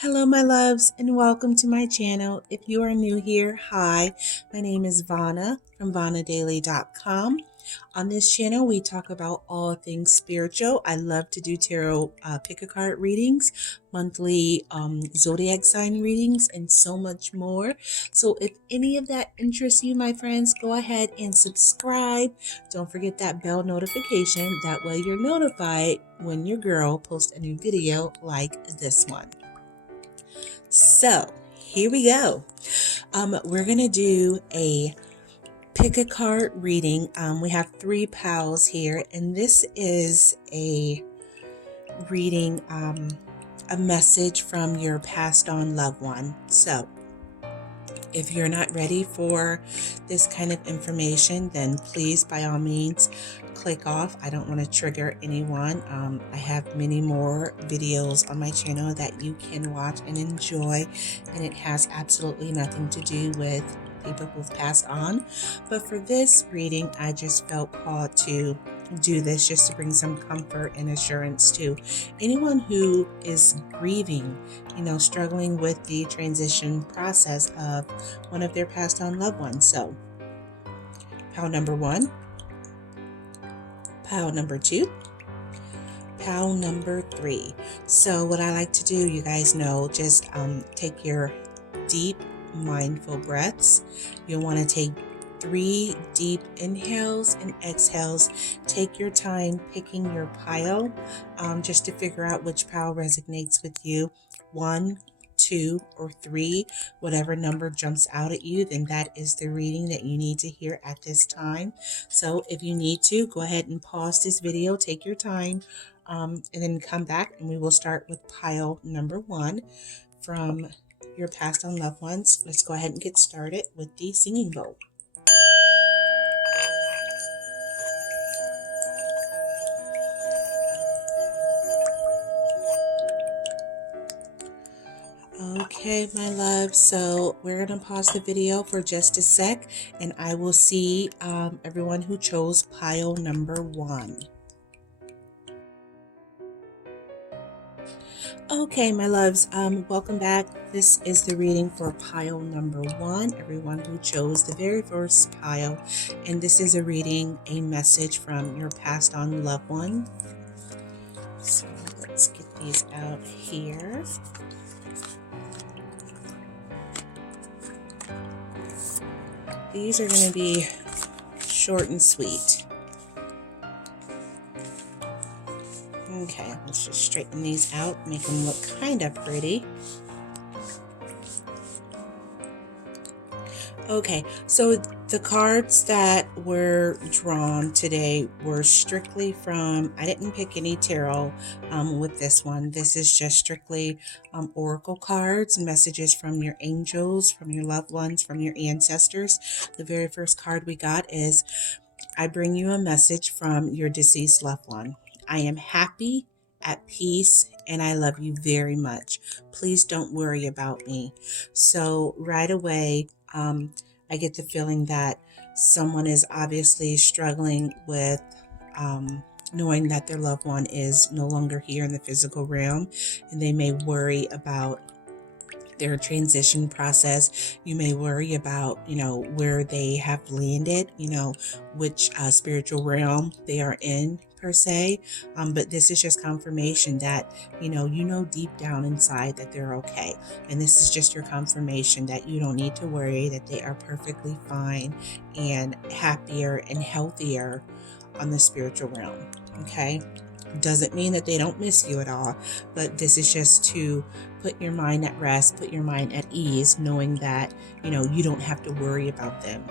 Hello, my loves, and welcome to my channel. If you are new here, hi, my name is Vonna from VonnaDailey888.com. On this channel, we talk about all things spiritual. I love to do tarot pick-a-card readings, monthly zodiac sign readings, and so much more. So if any of that interests you, my friends, go ahead and subscribe. Don't forget that bell notification. That way you're notified when your girl posts a new video like this one. So here we go. We're going to do a pick-a-card reading. We have 3 pals here, and this is a reading, a message from your passed on loved one. So if you're not ready for this kind of information, then please, by all means, click off. I don't want to trigger anyone. I have many more videos on my channel that you can watch and enjoy, and it has absolutely nothing to do with people who've passed on. But for this reading, I just felt called to do this just to bring some comfort and assurance to anyone who is grieving, struggling with the transition process of one of their passed on loved ones. So pile number 1, pile number 2, pile number 3. So what I like to do, you guys know, just take your deep mindful breaths. You'll want to take 3 deep inhales and exhales. Take your time picking your pile just to figure out which pile resonates with you. 1, 2, or 3, whatever number jumps out at you, then that is the reading that you need to hear at this time. So if you need to, go ahead and pause this video, take your time, and then come back, and we will start with pile number 1 from your passed on loved ones. Let's go ahead and get started with the singing bowl. Okay, my love, so we're going to pause the video for just a sec, and I will see everyone who chose pile number 1. Okay, my loves, welcome back. This is the reading for pile number 1, everyone who chose the very first pile, and this is a reading, a message from your passed on loved one. So let's get these out here. These are going to be short and sweet. Okay, let's just straighten these out, make them look kind of pretty. Okay, so the cards that were drawn today were strictly from, I didn't pick any tarot with this one. This is just strictly oracle cards, messages from your angels, from your loved ones, from your ancestors. The very first card we got is, I bring you a message from your deceased loved one. I am happy, at peace, and I love you very much. Please don't worry about me. So right away, I get the feeling that someone is obviously struggling with knowing that their loved one is no longer here in the physical realm, and they may worry about their transition process. You may worry about, where they have landed, which spiritual realm they are in per se. But this is just confirmation that, deep down inside that they're okay. And this is just your confirmation that you don't need to worry, that they are perfectly fine and happier and healthier on the spiritual realm. Okay. Doesn't mean that they don't miss you at all, but this is just to put your mind at rest, put your mind at ease, knowing that, you don't have to worry about them.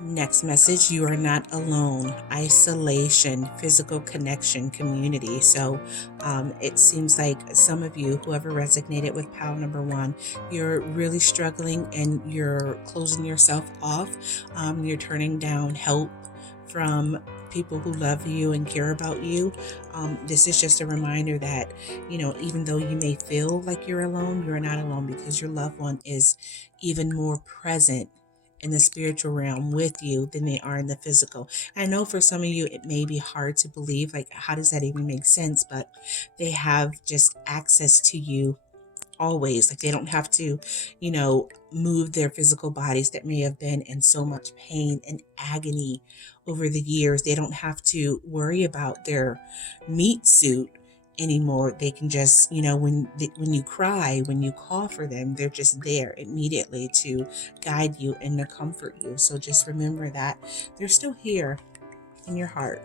Next message, you are not alone. Isolation, physical connection, community. So it seems like some of you, whoever resonated with pile number 1, you're really struggling and you're closing yourself off. You're turning down help from people who love you and care about you. This is just a reminder that, even though you may feel like you're alone, you're not alone, because your loved one is even more present in the spiritual realm with you than they are in the physical. I know for some of you, it may be hard to believe, like, how does that even make sense? But they have just access to you always. Like, they don't have to, move their physical bodies that may have been in so much pain and agony over the years. They don't have to worry about their meat suit anymore. They can just, when you cry, when you call for them, they're just there immediately to guide you and to comfort you. So just remember that they're still here in your heart.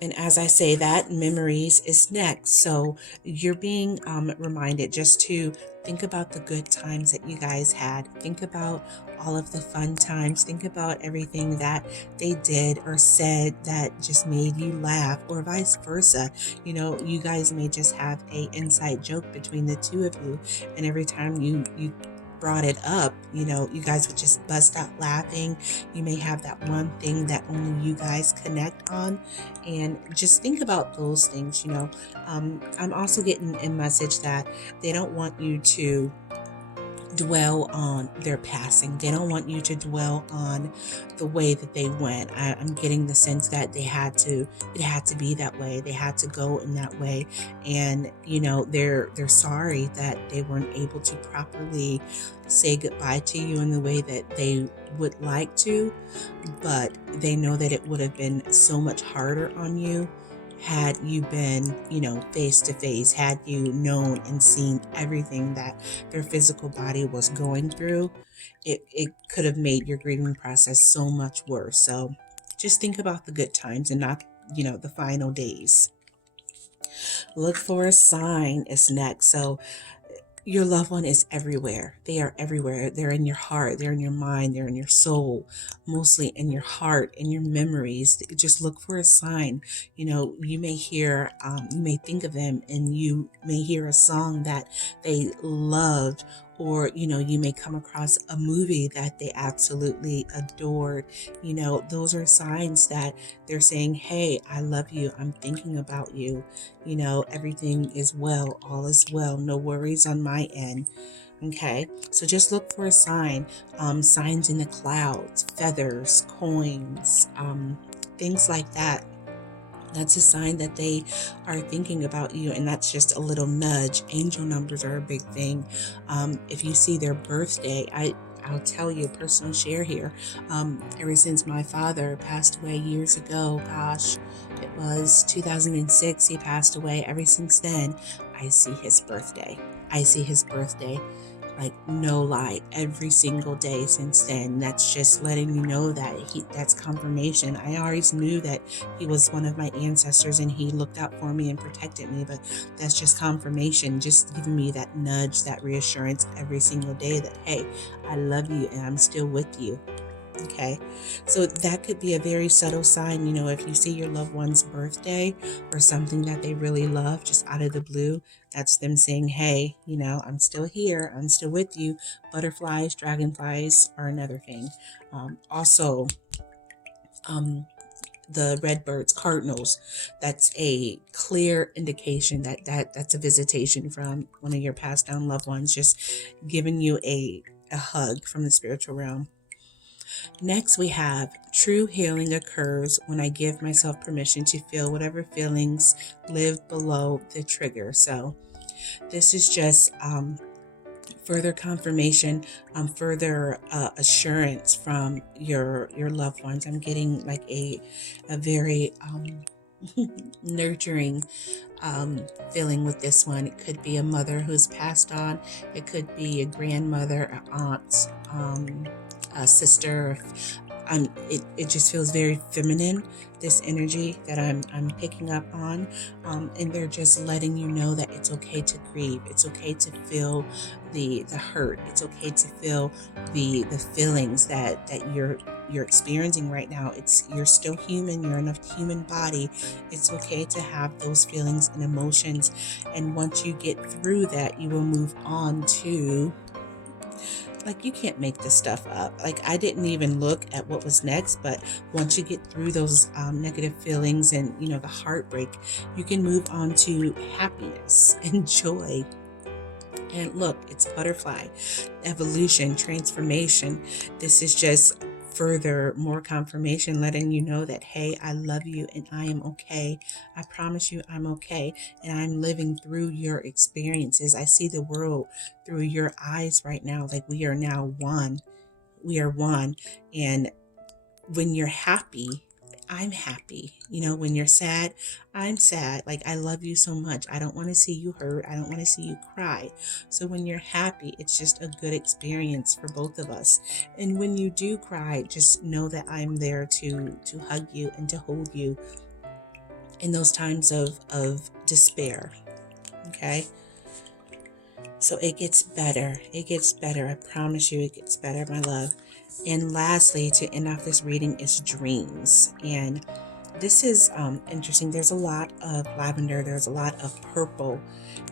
And as I say that, memories is next. So you're being reminded just to think about the good times that you guys had. Think about all of the fun times. Think about everything that they did or said that just made you laugh, or vice versa. You guys may just have a inside joke between the two of you. And every time you brought it up, you guys would just bust out laughing. You may have that one thing that only you guys connect on, and just think about those things. I'm also getting a message that they don't want you to dwell on their passing. They don't want you to dwell on the way that they went. I'm getting the sense that it had to be that way. They had to go in that way. And, they're sorry that they weren't able to properly say goodbye to you in the way that they would like to. But they know that it would have been so much harder on you had you been, face to face, had you known and seen everything that their physical body was going through. It could have made your grieving process so much worse. So just think about the good times and not, the final days. Look for a sign is next. So your loved one is everywhere. They are everywhere. They're in your heart. They're in your mind. They're in your soul, mostly in your heart, in your memories. Just look for a sign. You may hear, you may think of them, and you may hear a song that they loved, or, you may come across a movie that they absolutely adored. Those are signs that they're saying, hey, I love you. I'm thinking about you. Everything is well. All is well. No worries on my end. Okay. So just look for a sign, signs in the clouds, feathers, coins, things like that. That's a sign that they are thinking about you, and that's just a little nudge. Angel numbers are a big thing. If you see their birthday, I'll tell you a personal share here. Ever since my father passed away years ago, gosh, it was 2006, he passed away. Ever since then, I see his birthday. Like, no lie, every single day since then. That's just letting you know that that's confirmation. I always knew that he was one of my ancestors and he looked out for me and protected me, but that's just confirmation, just giving me that nudge, that reassurance every single day that, hey, I love you and I'm still with you. Okay, so that could be a very subtle sign. If you see your loved one's birthday or something that they really love just out of the blue, that's them saying, hey, I'm still here. I'm still with you. Butterflies, dragonflies are another thing. Also, the redbirds, cardinals, that's a clear indication that's a visitation from one of your passed down loved ones, just giving you a hug from the spiritual realm. Next, we have true healing occurs when I give myself permission to feel whatever feelings live below the trigger. So this is just further confirmation, further assurance from your loved ones. I'm getting like a very nurturing feeling with this one. It could be a mother who's passed on. It could be a grandmother, an aunt, a sister. It just feels very feminine, this energy that I'm picking up on, and they're just letting you know that it's okay to grieve. It's okay to feel the hurt. It's okay to feel the feelings that you're experiencing right now. You're still human. You're in a human body. It's okay to have those feelings and emotions, and once you get through that, you will move on to, like, you can't make this stuff up. Like, I didn't even look at what was next, but once you get through those negative feelings and, the heartbreak, you can move on to happiness and joy. And look, it's butterfly, evolution, transformation. This is just further more confirmation letting you know that, hey, I love you and I am okay. I promise you I'm okay. And I'm living through your experiences. I see the world through your eyes right now. Like we are now one. We are one. And when you're happy, I'm happy. When you're sad, I'm sad. Like, I love you so much. I don't want to see you hurt. I don't want to see you cry. So when you're happy, it's just a good experience for both of us. And when you do cry, just know that I'm there to hug you and to hold you in those times of despair. Okay? So it gets better. It gets better. I promise you it gets better, my love. And lastly, to end off this reading is dreams. And this is interesting. There's a lot of lavender. There's a lot of purple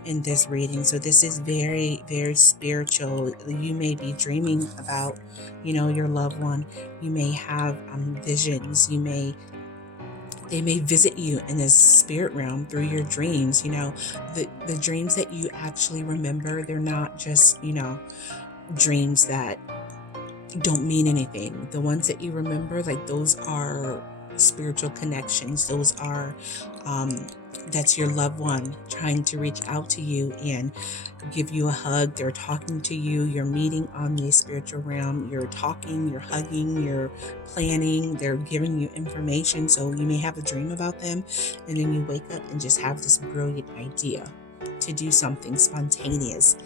in this reading. So this is very, very spiritual. You may be dreaming about, your loved one. You may have visions. They may visit you in this spirit realm through your dreams. The dreams that you actually remember, they're not just, dreams that don't mean anything. The ones that you remember, like those are spiritual connections. Those are, that's your loved one trying to reach out to you and give you a hug. They're talking to you. You're meeting on the spiritual realm. You're talking, you're hugging, you're planning. They're giving you information. So you may have a dream about them and then you wake up and just have this brilliant idea to do something spontaneous.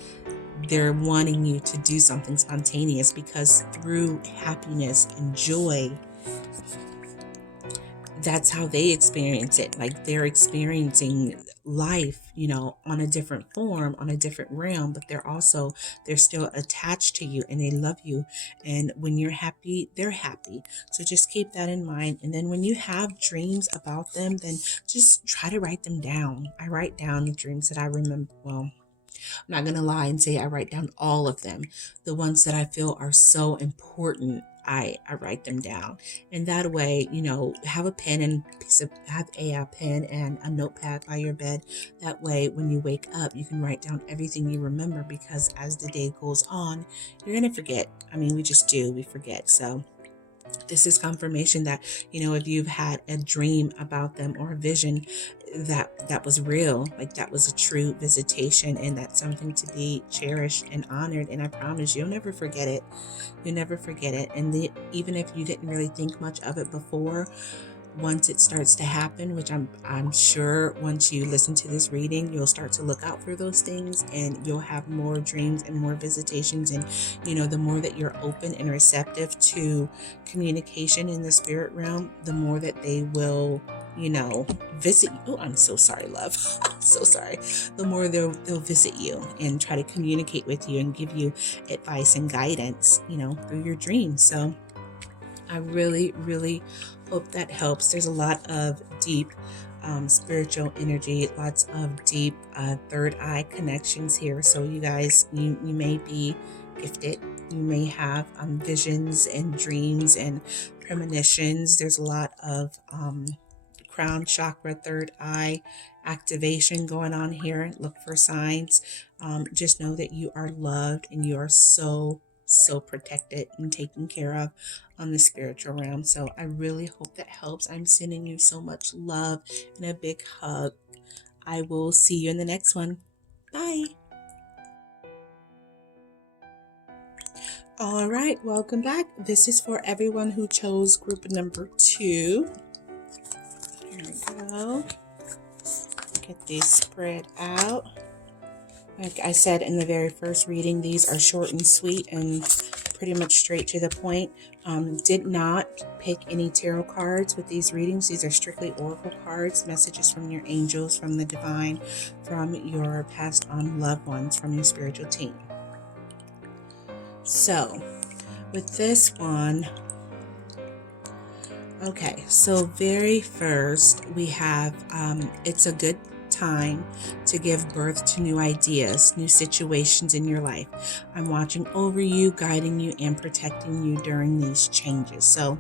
They're wanting you to do something spontaneous because through happiness and joy, that's how they experience it. Like they're experiencing life, on a different form, on a different realm, but they're still attached to you and they love you. And when you're happy, they're happy. So just keep that in mind. And then when you have dreams about them, then just try to write them down. I write down the dreams that I remember. Well, I'm not going to lie and say I write down all of them. The ones that I feel are so important, I write them down. And that way, have a pen and have a pen and a notepad by your bed. That way, when you wake up, you can write down everything you remember, because as the day goes on, you're going to forget. I mean, we just do. We forget. So this is confirmation that, if you've had a dream about them or a vision that was real, like that was a true visitation, and that's something to be cherished and honored. And I promise you'll never forget it. You'll never forget it. And even if you didn't really think much of it before, once it starts to happen, which I'm sure once you listen to this reading, you'll start to look out for those things and you'll have more dreams and more visitations. And, the more that you're open and receptive to communication in the spirit realm, the more that they will, visit you. Oh, I'm so sorry, love. I'm so sorry. The more they'll visit you and try to communicate with you and give you advice and guidance, through your dreams. So I really, really hope that helps. There's a lot of deep spiritual energy, lots of deep third eye connections here. So you guys, you may be gifted. You may have visions and dreams and premonitions. There's a lot of crown chakra, third eye activation going on here. Look for signs. Just know that you are loved and you are so protected and taken care of on the spiritual realm. So I really hope that helps. I'm sending you so much love and a big hug. I will see you in the next one. Bye. All right, welcome back. This is for everyone who chose group number 2. Here we go. Get these spread out. Like I said in the very first reading, these are short and sweet and pretty much straight to the point. Did not pick any tarot cards with these readings. These are strictly oracle cards, messages from your angels, from the divine, from your passed on loved ones, from your spiritual team. So with this one, okay, so very first we have, it's a good time to give birth to new ideas, new situations in your life. I'm watching over you, guiding you, and protecting you during these changes. So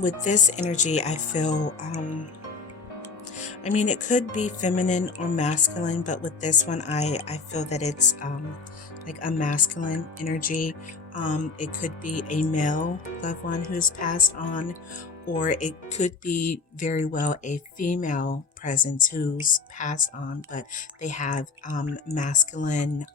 with this energy, I feel I mean, it could be feminine or masculine, but with this one, I feel that it's like a masculine energy. It could be a male loved one who's passed on, or it could be very well a female presence who's passed on, but they have masculine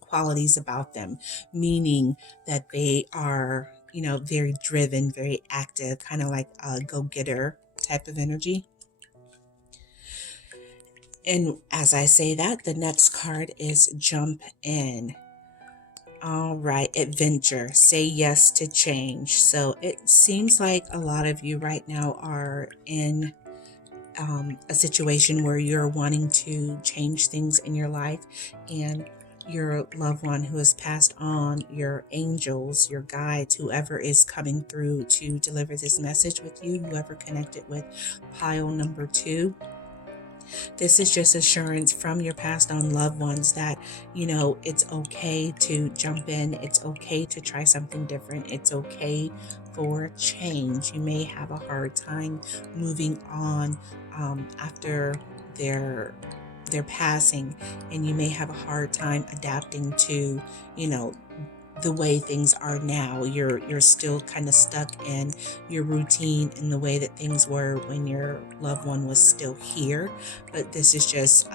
qualities about them, meaning that they are, very driven, very active, kind of like a go-getter type of energy. And as I say that, the next card is jump in. All right, adventure. Say yes to change. So it seems like a lot of you right now are in a situation where you're wanting to change things in your life, and your loved one who has passed on, your angels, your guides, whoever is coming through to deliver this message with you, whoever connected with pile number 2. This is just assurance from your passed on loved ones that, it's okay to jump in. It's okay to try something different. It's okay for change. You may have a hard time moving on after their passing, and you may have a hard time adapting to, the way things are now. You're still kind of stuck in your routine in the way that things were when your loved one was still here. But this is just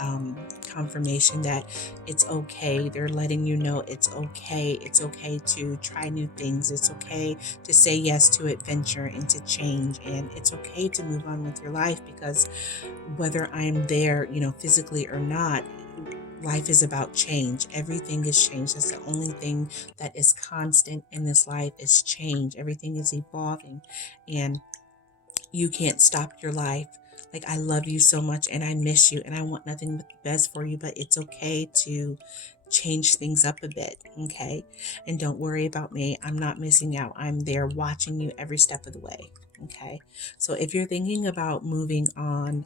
confirmation that it's okay. They're letting you know it's okay. It's okay to try new things. It's okay to say yes to adventure and to change. And it's okay to move on with your life, because whether I'm there, physically or not, life is about change. Everything is change. That's the only thing that is constant in this life is change. Everything is evolving, and you can't stop your life. Like, I love you so much and I miss you and I want nothing but the best for you, but it's okay to change things up a bit. Okay. And don't worry about me. I'm not missing out. I'm there watching you every step of the way. Okay. So if you're thinking about moving on,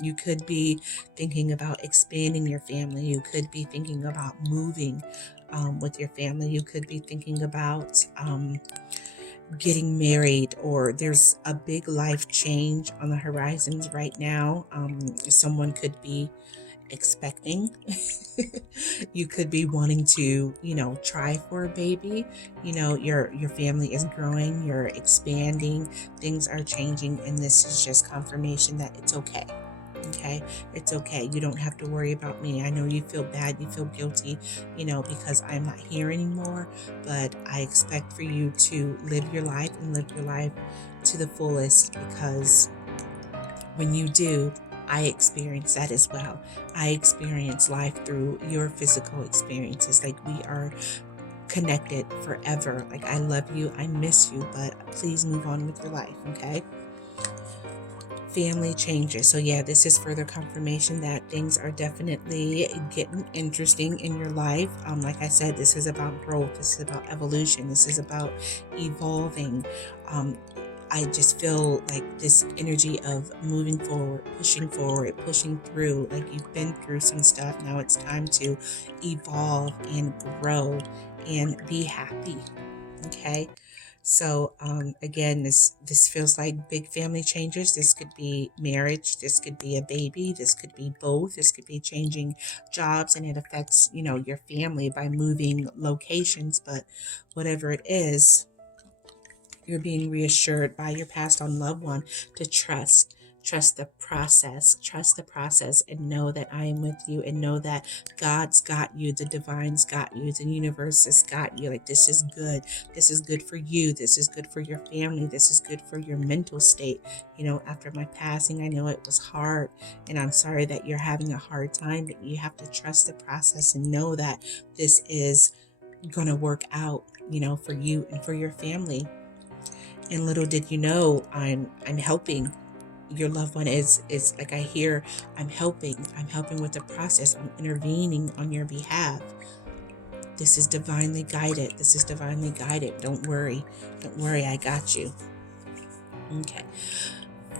you could be thinking about expanding your family. You could be thinking about moving with your family. You could be thinking about getting married, or there's a big life change on the horizons right now. Someone could be expecting. You could be wanting to, try for a baby. Your family is growing, you're expanding, things are changing, and this is just confirmation that it's okay. Okay, it's okay. You don't have to worry about me. I know you feel bad, you feel guilty, because I'm not here anymore, but I expect for you to live your life and live your life to the fullest, because when you do, I experience that as well. I experience life through your physical experiences. Like, we are connected forever. Like, I love you, I miss you, but please move on with your life, okay? Family changes. So yeah, this is further confirmation that things are definitely getting interesting in your life. Like I said, this is about growth. This is about evolution. This is about evolving. I just feel like this energy of moving forward, pushing through. Like, you've been through some stuff. Now it's time to evolve and grow and be happy. Okay. So again, this feels like big family changes. This could be marriage. This could be a baby. This could be both. This could be changing jobs, and it affects, your family by moving locations. But whatever it is, you're being reassured by your passed on loved one to trust the process, and know that I am with you, and know that God's got you, the divine's got you, the universe has got you. Like, this is good for you, this is good for your family, this is good for your mental state. After my passing, I know it was hard, and I'm sorry that you're having a hard time, but you have to trust the process and know that this is going to work out, for you and for your family. And little did you know, I'm helping. Your loved one is like, I hear, I'm helping with the process. I'm intervening on your behalf. This is divinely guided. Don't worry, I got you. Okay.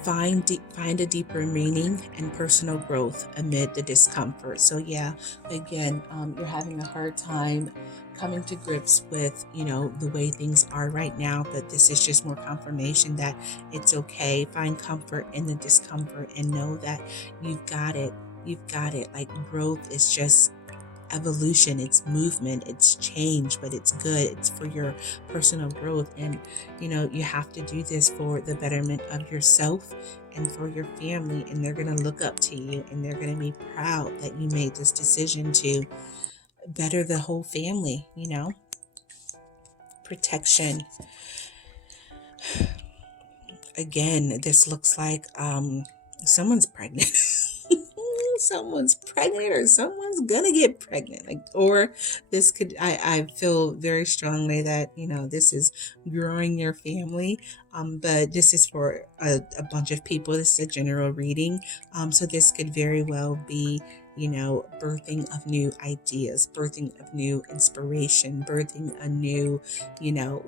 find a deeper meaning and personal growth amid the discomfort. So yeah, again, you're having a hard time coming to grips with, the way things are right now, but this is just more confirmation that it's okay. Find comfort in the discomfort and know that you've got it. You've got it. Like, growth is just evolution, it's movement, it's change, but it's good. It's for your personal growth. And you have to do this for the betterment of yourself and for your family. And they're going to look up to you, and they're going to be proud that you made this decision to better the whole family. Protection. Again, this looks like someone's pregnant. Someone's pregnant, or someone's gonna get pregnant. Or this could, I feel very strongly that this is growing your family, but this is for a bunch of people. This is a general reading, so this could very well be birthing of new ideas, birthing of new inspiration, birthing a new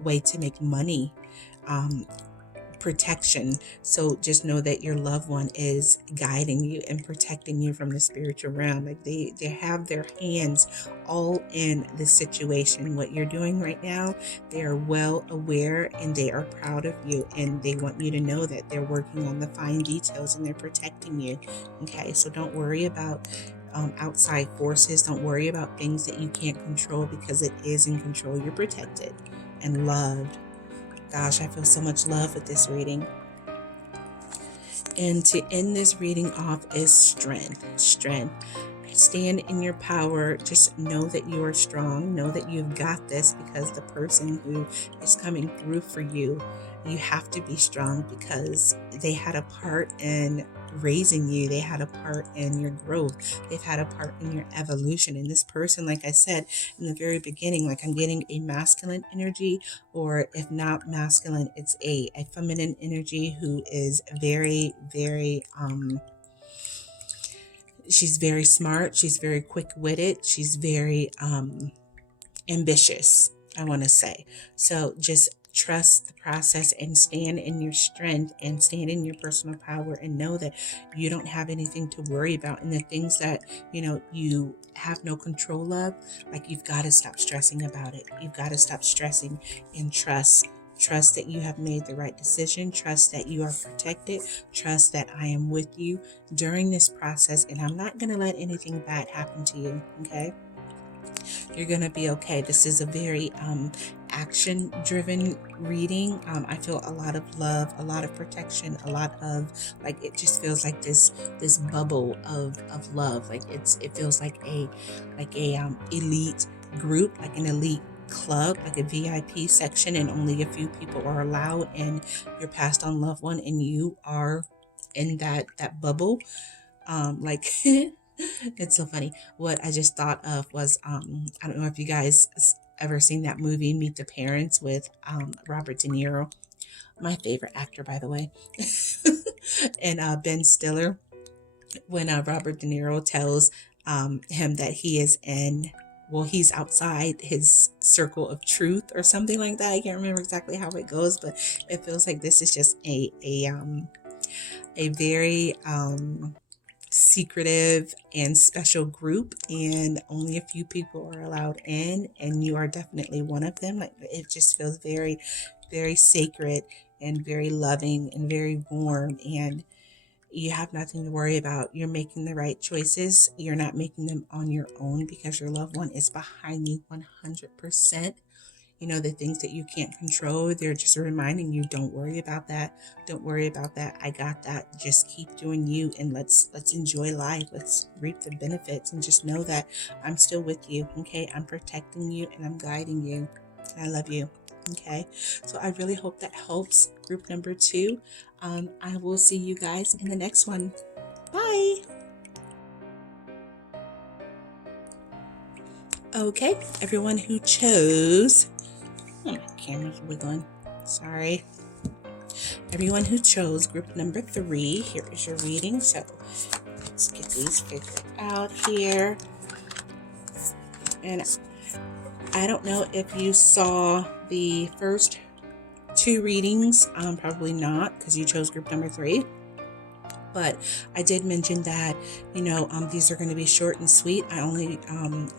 way to make money. Protection. So just know that your loved one is guiding you and protecting you from the spiritual realm. Like, they have their hands all in the situation. What you're doing right now, they are well aware, and they are proud of you, and they want you to know that they're working on the fine details and they're protecting you. Okay, so don't worry about outside forces. Don't worry about things that you can't control, because it is in control. You're protected and loved. Gosh, I feel so much love with this reading. And to end this reading off is strength. Strength. Stand in your power. Just know that you are strong. Know that you've got this, because the person who is coming through for you, you have to be strong, because they had a part in raising you. They had a part in your growth. They've had a part in your evolution. And this person, like I said in the very beginning, like, I'm getting a masculine energy, or if not masculine, it's a feminine energy who is very, very, she's very smart. She's very quick-witted. She's very ambitious, I want to say. So just trust the process and stand in your strength and stand in your personal power, and know that you don't have anything to worry about. And the things that you have no control of, like, you've got to stop stressing about it. You've got to stop stressing and trust that you have made the right decision. Trust that you are protected. Trust that I am with you during this process, and I'm not going to let anything bad happen to you. Okay, you're going to be okay. This is a very action driven reading. I feel a lot of love, a lot of protection, a lot of, like, it just feels like this bubble of love. Like, it feels like a elite group, like an elite club, like a VIP section, and only a few people are allowed, and your passed on loved one, and you are in that bubble. Like it's so funny. What I just thought of was I don't know if you guys ever seen that movie Meet the Parents with Robert De Niro, my favorite actor, by the way, and Ben Stiller, when Robert De Niro tells him that he is he's outside his circle of truth or something like that. I can't remember exactly how it goes, but it feels like this is just a very secretive and special group, and only a few people are allowed in, and you are definitely one of them. Like, it just feels very, very sacred and very loving and very warm, and you have nothing to worry about. You're making the right choices. You're not making them on your own, because your loved one is behind you 100%. The things that you can't control, they're just reminding you, don't worry about that. Don't worry about that. I got that. Just keep doing you, and let's enjoy life. Let's reap the benefits, and just know that I'm still with you. Okay, I'm protecting you, and I'm guiding you. I love you. Okay, so I really hope that helps group number 2. I will see you guys in the next one. Bye. Okay, everyone who chose, my camera's wiggling, sorry. Everyone who chose group number 3, here is your reading. So let's get these figured out here. And I don't know if you saw the first 2 readings, probably not, because you chose group number 3. But I did mention that, these are going to be short and sweet. I only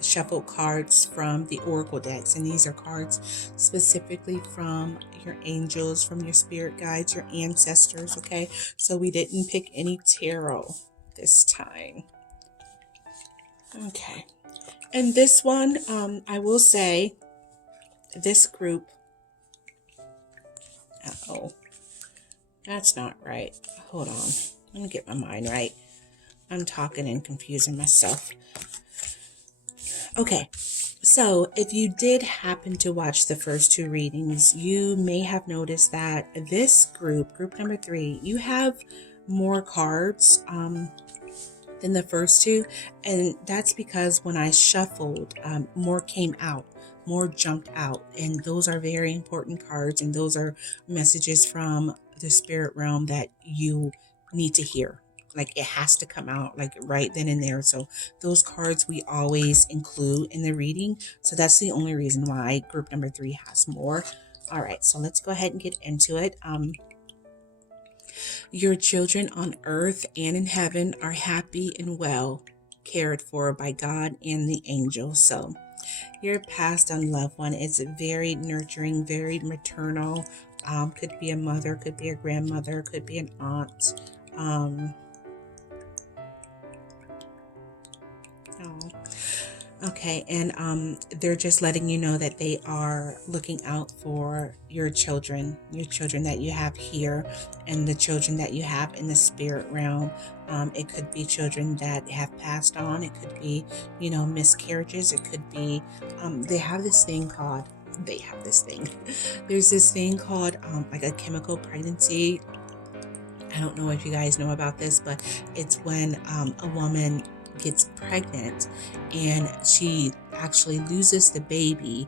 shuffled cards from the Oracle decks, and these are cards specifically from your angels, from your spirit guides, your ancestors, okay? So we didn't pick any tarot this time. Okay. And this one, I will say, this group, that's not right. Hold on. Let me get my mind right. I'm talking and confusing myself. Okay, so if you did happen to watch the first two readings, you may have noticed that this group number 3, you have more cards than the first two. And that's because when I shuffled, more came out. More jumped out, and those are very important cards, and those are messages from the spirit realm that you need to hear. Like, it has to come out like right then and there. So those cards we always include in the reading. So that's the only reason why group number 3 has more. All right, so let's go ahead and get into it. Your children on earth and in heaven are happy and well cared for by God and the angels. So your passed on loved one is very nurturing, very maternal. Could be a mother, could be a grandmother, could be an aunt. Okay, and they're just letting you know that they are looking out for your children that you have here, and the children that you have in the spirit realm. It could be children that have passed on. It could be, miscarriages. It could be, they have this thing. There's this thing called like a chemical pregnancy. I don't know if you guys know about this, but it's when a woman gets pregnant and she actually loses the baby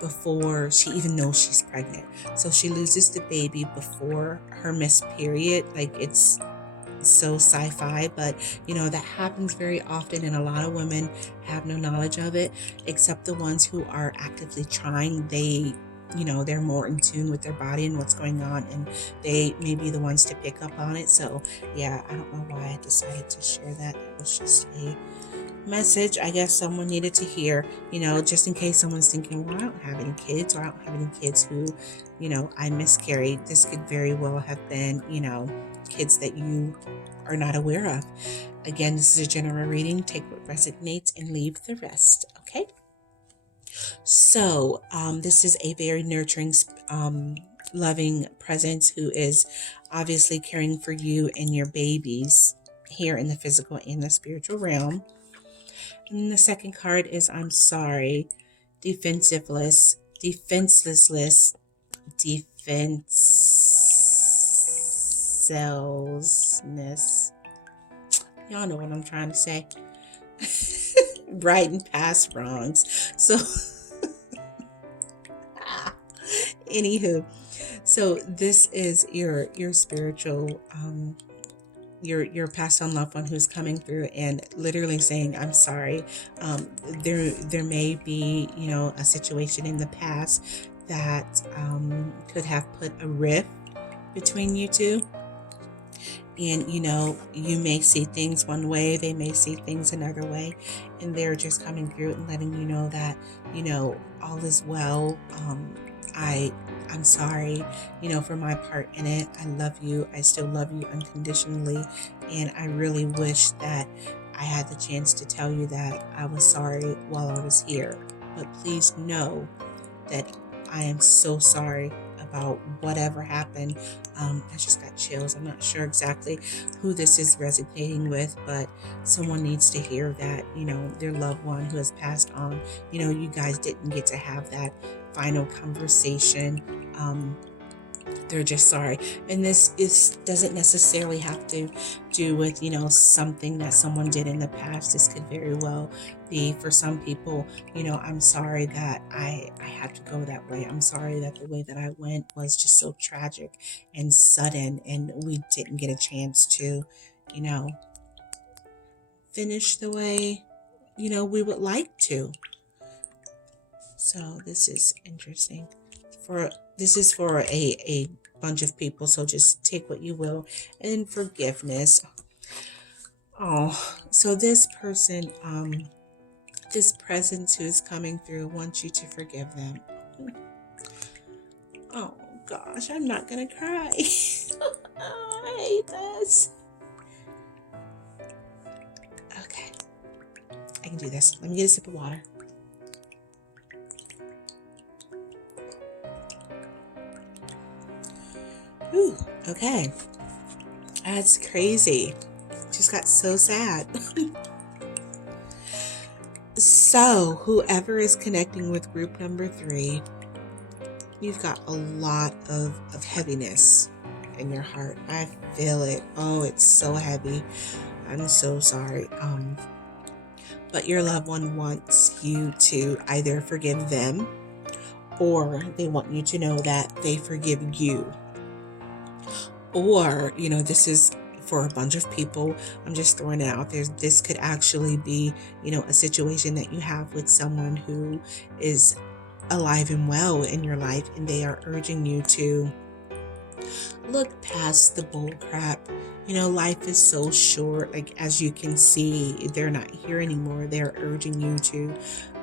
before she even knows she's pregnant. So she loses the baby before her missed period. Like, it's so sci-fi, but that happens very often, and a lot of women have no knowledge of it, except the ones who are actively trying. They're more in tune with their body and what's going on, and they may be the ones to pick up on it. So yeah, I don't know why I decided to share that. It was just a message I guess someone needed to hear, just in case someone's thinking, well, I don't have any kids, or I don't have any kids who, I miscarried. This could very well have been, kids that you are not aware of. Again, this is a general reading. Take what resonates and leave the rest, okay? So this is a very nurturing, loving presence who is obviously caring for you and your babies here in the physical and the spiritual realm. And the second card is I'm sorry, defenselessness. Y'all know what I'm trying to say. Right and past wrongs. So anywho, so this is your spiritual your passed on loved one who's coming through and literally saying, I'm sorry. There may be, a situation in the past that could have put a rift between you two. And, you may see things one way, they may see things another way, and they're just coming through and letting you know that, all is well. I'm sorry, for my part in it. I love you. I still love you unconditionally. And I really wish that I had the chance to tell you that I was sorry while I was here. But please know that I am so sorry about whatever happened. I just got chills. I'm not sure exactly who this is resonating with, but someone needs to hear that, their loved one who has passed on, you guys didn't get to have that final conversation. They're just sorry. And this doesn't necessarily have to do with, something that someone did in the past. This could very well be for some people, I'm sorry that I had to go that way. I'm sorry that the way that I went was just so tragic and sudden, and we didn't get a chance to, finish the way, we would like to. So this is interesting. This is for a bunch of people, so just take what you will. And then forgiveness. Oh, so this person, this presence who's coming through wants you to forgive them. Oh gosh, I'm not gonna cry. I hate this. Okay, I can do this. Let me get a sip of water. Ooh, okay. That's crazy. Just got so sad. So, whoever is connecting with group number 3, you've got a lot of heaviness in your heart. I feel it. Oh, it's so heavy. I'm so sorry. But your loved one wants you to either forgive them, or they want you to know that they forgive you. Or, this is for a bunch of people. I'm just throwing it out there. This could actually be, a situation that you have with someone who is alive and well in your life, and they are urging you to look past the bull crap. Life is so short. Like, as you can see, they're not here anymore. They're urging you to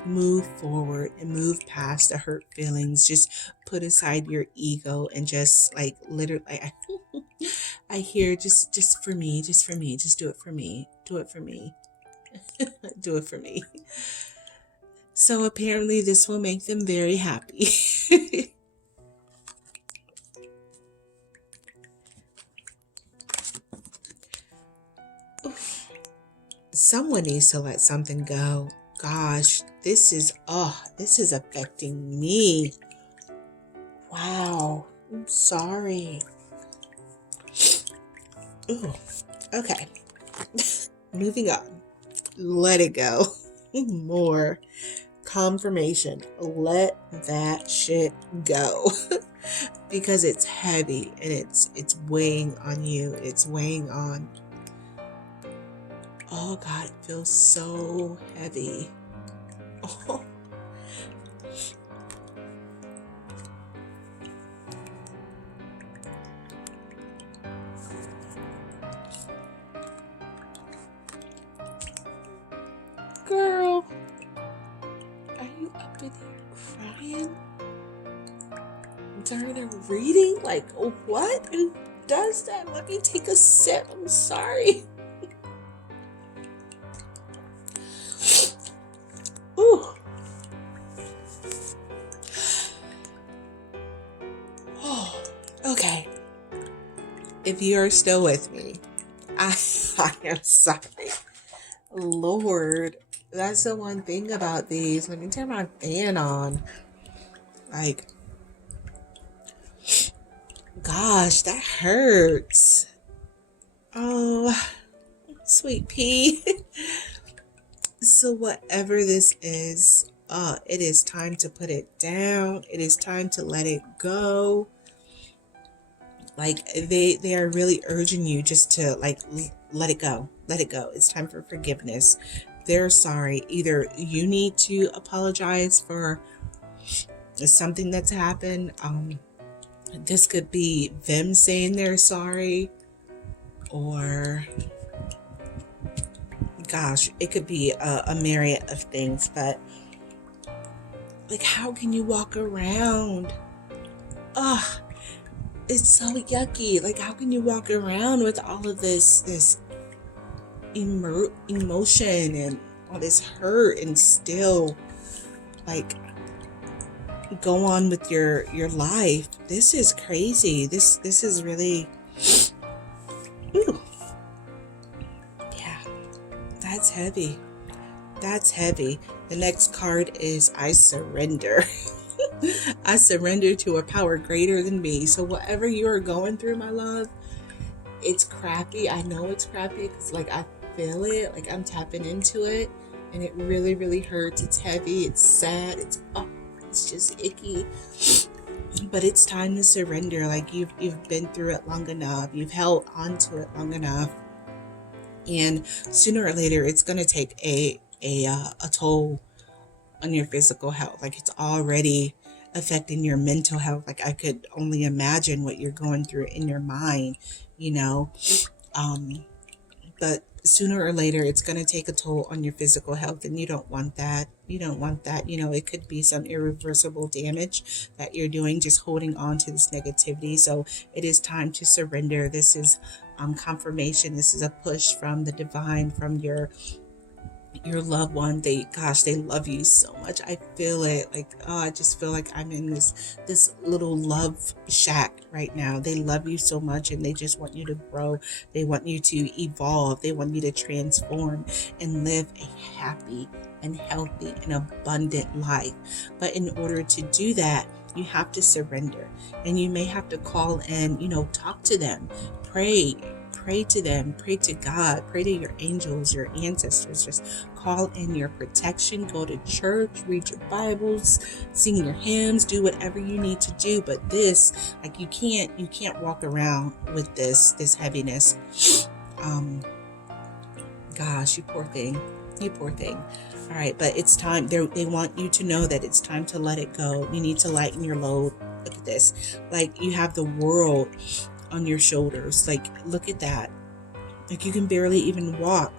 move forward and move past the hurt feelings. Just put aside your ego and just like literally, I hear just for me, just do it for me, do it for me, do it for me. So apparently this will make them very happy. Someone needs to let something go. Gosh, this is affecting me. Wow, I'm sorry. Ooh, okay. Moving on. Let it go. More confirmation. Let that shit go. Because it's heavy and it's weighing on you. It's weighing on. Oh God, it feels so heavy. Oh. Girl, are you up in here crying during a reading? Like, what? Who does that? Let me take a sip. I'm sorry. Ooh. Oh, okay. If you are still with me, I am sorry. Lord, that's the one thing about these. Let me turn my fan on. Like, gosh, that hurts. Oh, sweet pea. So whatever this is, it is time to put it down. It is time to let it go. Like, they are really urging you just to like let it go. Let it go. It's time for forgiveness. They're sorry. Either you need to apologize for something that's happened. This could be them saying they're sorry, or gosh, it could be a myriad of things. But like, how can you walk around? Ugh, it's so yucky. Like, how can you walk around with all of this emotion and all this hurt and still like go on with your life? This is crazy. This is really, ooh, yeah, that's heavy. That's heavy. The next card is I surrender. I surrender to a power greater than me. So whatever you're going through, my love, it's crappy. I know it's crappy because like I feel it. Like, I'm tapping into it, and it really, really hurts. It's heavy. It's sad. It's just icky. But it's time to surrender. Like, you've been through it long enough. You've held onto it long enough, and sooner or later, it's gonna take a toll on your physical health. Like, it's already affecting your mental health. Like I could only imagine what you're going through in your mind, you know. But sooner or later it's going to take a toll on your physical health, and you don't want that. You don't want that. You know, it could be some irreversible damage that you're doing just holding on to this negativity. So it is time to surrender. This is confirmation. This is a push from the divine, from your loved one. They love you so much. I feel it. Like, oh, I just feel like I'm in this little love shack right now. They love you so much, and they just want you to grow. They want you to evolve. They want you to transform and live a happy and healthy and abundant life. But in order to do that, you have to surrender, and you may have to call in, talk to them, pray to them, pray to God, pray to your angels, your ancestors. Just call in your protection, go to church, read your Bibles, sing your hymns, do whatever you need to do. But this, like, you can't walk around with this heaviness. Gosh, you poor thing. All right, but it's time. They want you to know that it's time to let it go. You need to lighten your load. Look at this. Like, you have the world on your shoulders. Like, look at that. Like, you can barely even walk.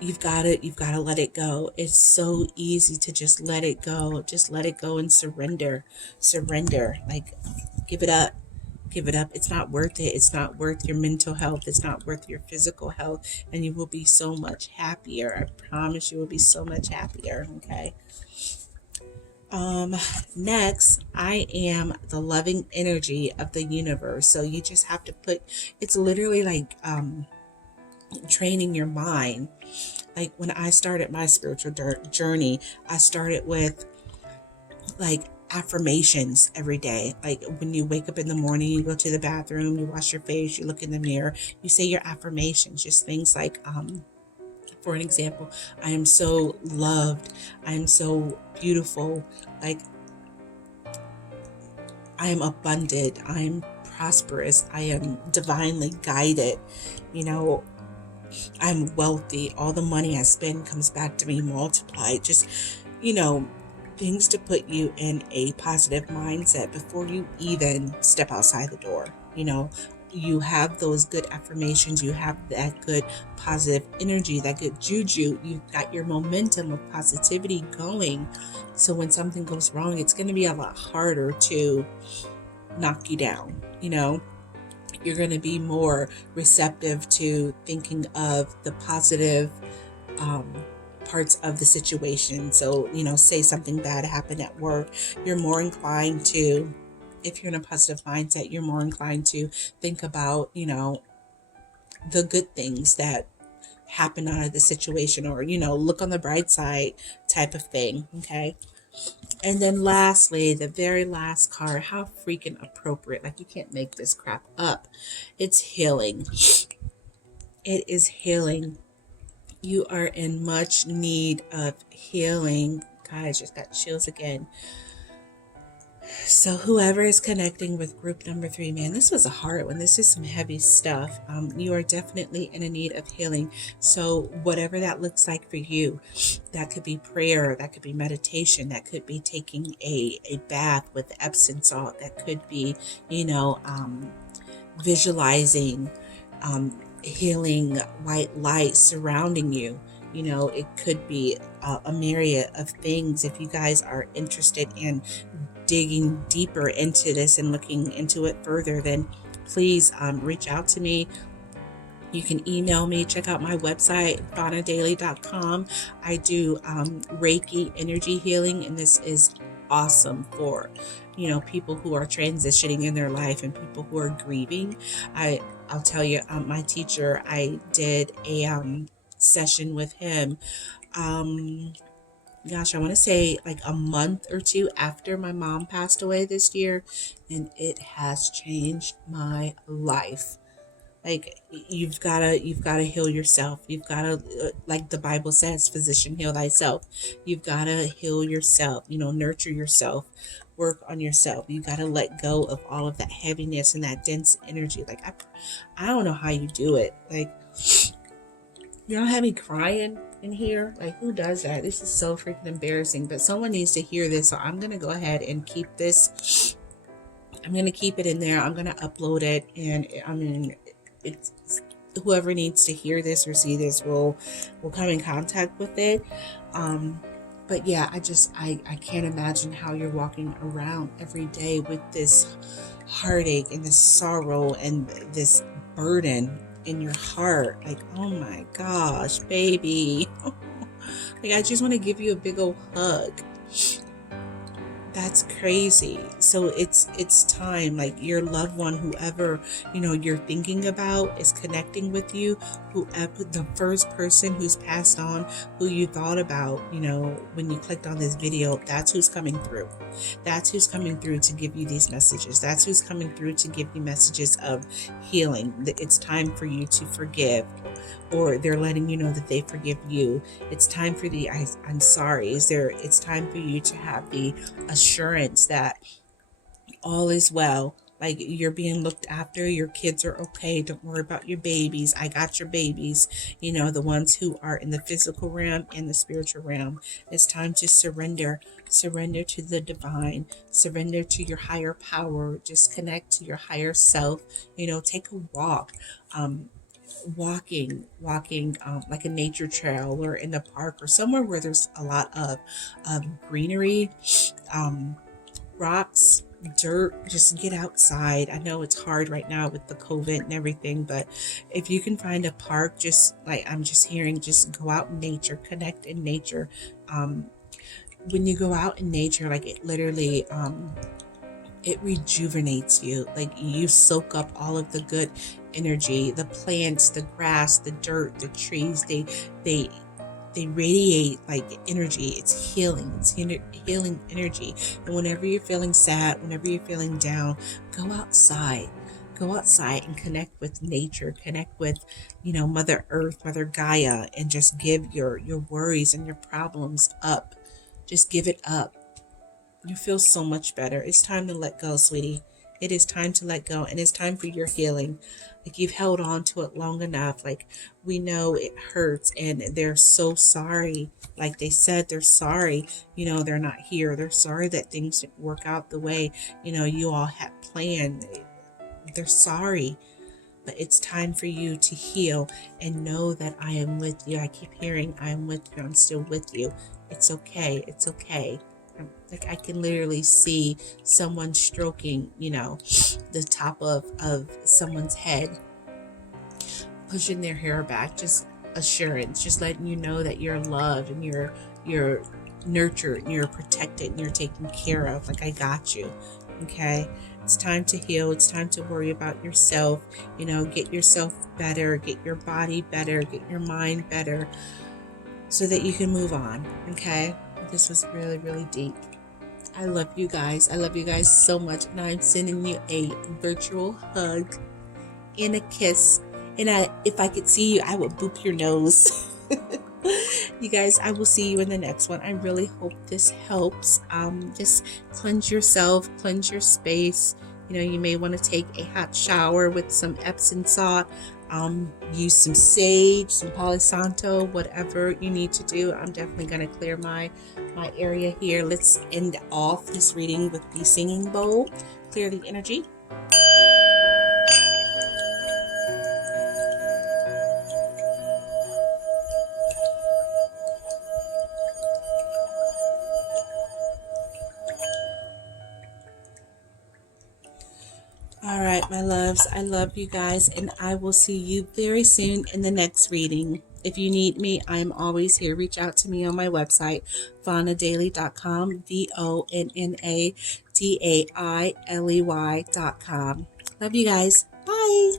You've got to let it go. It's so easy to just let it go. Just let it go and surrender. Like, give it up. It's not worth it. It's not worth your mental health. It's not worth your physical health. And you will be so much happier. I promise you will be so much happier. Okay. Next, I am the loving energy of the universe. So you just have to it's literally like, training your mind. Like, when I started my spiritual journey, I started with like affirmations every day. Like, when you wake up in the morning, you go to the bathroom, you wash your face, you look in the mirror, you say your affirmations, just things like, for an example, I am so loved. I am so beautiful. Like, I am abundant. I am prosperous. I am divinely guided. I'm wealthy. All the money I spend comes back to me multiplied. Just, things to put you in a positive mindset before you even step outside the door. You have those good affirmations, you have that good positive energy, that good juju, you've got your momentum of positivity going. So when something goes wrong, it's going to be a lot harder to knock you down. You're going to be more receptive to thinking of the positive parts of the situation. So, say something bad happened at work, you're more inclined to, if you're in a positive mindset, you're more inclined to think about, the good things that happen out of the situation, or, look on the bright side type of thing. Okay. And then lastly, the very last card, how freaking appropriate. Like, you can't make this crap up. It's healing. It is healing. You are in much need of healing. God, I just got chills again. So whoever is connecting with group number 3, man, this was a hard one. This is some heavy stuff. You are definitely in a need of healing. So whatever that looks like for you, that could be prayer, that could be meditation, that could be taking a bath with Epsom salt, that could be, visualizing healing white light surrounding you. It could be a myriad of things. If you guys are interested in digging deeper into this and looking into it further, then please reach out to me. You can email me. Check out my website, VonnaDailey888.com. I do Reiki energy healing, and this is awesome for people who are transitioning in their life and people who are grieving. I'll tell you, my teacher, I did a session with him. I want to say like a month or 2 after my mom passed away this year, and it has changed my life. Like, you've got to heal yourself. You've got to, like the Bible says, physician, heal thyself. You've got to heal yourself, nurture yourself, work on yourself. You got to let go of all of that heaviness and that dense energy. Like, I don't know how you do it. Like, you don't have me crying. in here? Like, who does that? This is so freaking embarrassing, but someone needs to hear this. So I'm going to go ahead and keep this. I'm going to keep it in there. I'm going to upload it. And I mean, it's whoever needs to hear this or see this will come in contact with it. But yeah, I can't imagine how you're walking around every day with this heartache and this sorrow and this burden in your heart. Like, oh my gosh, baby. Like, I just want to give you a big old hug. That's crazy. So it's time, like your loved one, whoever, you're thinking about is connecting with you, whoever, the first person who's passed on, who you thought about, when you clicked on this video, that's who's coming through. That's who's coming through to give you these messages. That's who's coming through to give you messages of healing. It's time for you to forgive, or they're letting you know that they forgive you. It's time for the I'm sorry. It's time for you to have the assurance that all is well. Like, you're being looked after, your kids are okay, don't worry about your babies, I got your babies, the ones who are in the physical realm and the spiritual realm. It's time to surrender to the divine, surrender to your higher power, just connect to your higher self, take a walk, walking like a nature trail or in the park or somewhere where there's a lot of greenery, rocks, dirt. Just get outside. I know it's hard right now with the COVID and everything, but if you can find a park, just like I'm just hearing, just go out in nature, connect in nature. When you go out in nature, like, it literally it rejuvenates you. Like, you soak up all of the good energy, the plants, the grass, the dirt, the trees. They radiate like energy. It's healing. It's healing energy. And whenever you're feeling sad, whenever you're feeling down, go outside. Go outside and connect with nature. Connect with, Mother Earth, Mother Gaia, and just give your worries and your problems up. Just give it up. You feel so much better. It's time to let go, sweetie. It is time to let go, and it's time for your healing. Like, you've held on to it long enough. Like, we know it hurts, and they're so sorry. Like they said, they're sorry. They're not here. They're sorry that things didn't work out the way, you all had planned. They're sorry. But it's time for you to heal and know that I am with you. I keep hearing, I am with you. I'm still with you. It's okay. It's okay. Like, I can literally see someone stroking, the top of someone's head, pushing their hair back, just assurance, just letting you know that you're loved and you're nurtured and you're protected and you're taken care of. Like, I got you. Okay. It's time to heal. It's time to worry about yourself, get yourself better, get your body better, get your mind better, so that you can move on. Okay. This was really, really deep. I love you guys. I love you guys so much. And I'm sending you a virtual hug and a kiss. And if I could see you, I would boop your nose. You guys, I will see you in the next one. I really hope this helps. Just cleanse yourself, cleanse your space. You may want to take a hot shower with some Epsom salt. Use some sage, some Palo Santo, whatever you need to do. I'm definitely going to clear my area here. Let's end off this reading with the singing bowl. Clear the energy. All right, my loves, I love you guys, and I will see you very soon in the next reading. If you need me, I'm always here. Reach out to me on my website, VonnaDailey.com, VonnaDailey.com. Love you guys. Bye.